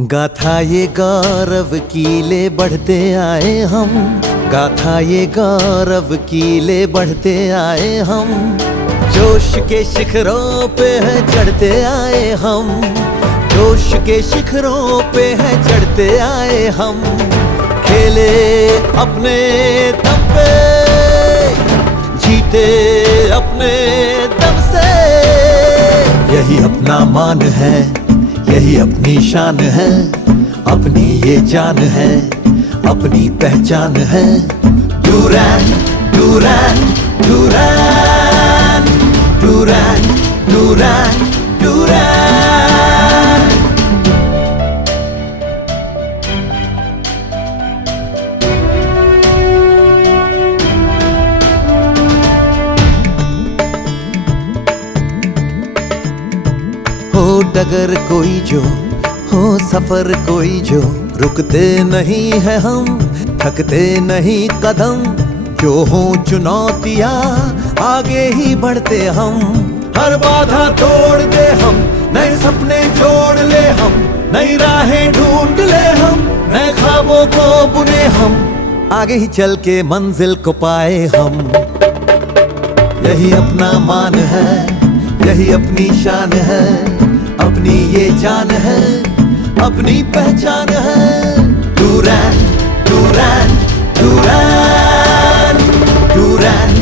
गाथा ये गौरव कीले बढ़ते आए हम, गाथा ये गौरव कीले बढ़ते आए हम। जोश के शिखरों पे है चढ़ते आए हम, जोश के शिखरों पे है चढ़ते आए हम। खेले अपने दम पे, जीते अपने दम से। यही अपना मान है, यही अपनी शान है, अपनी ये जान है, अपनी पहचान है। डूरैन डूरैन डूरैन डूरैन डूरैन डूरैन। हो डगर कोई जो हो, सफर कोई जो, रुकते नहीं है हम, थकते नहीं कदम। जो हो चुनौतियाँ आगे ही बढ़ते हम, हर बाधा तोड़ दे हम, नए सपने जोड़ ले हम, नई राहें ढूंढ ले हम, नए ख्वाबों को बुने हम, आगे ही चल के मंजिल को पाए हम। यही अपना मान है, यही अपनी शान है, अपनी ये जान है, अपनी पहचान है। डूरैन डूरैन डूरैन डूरैन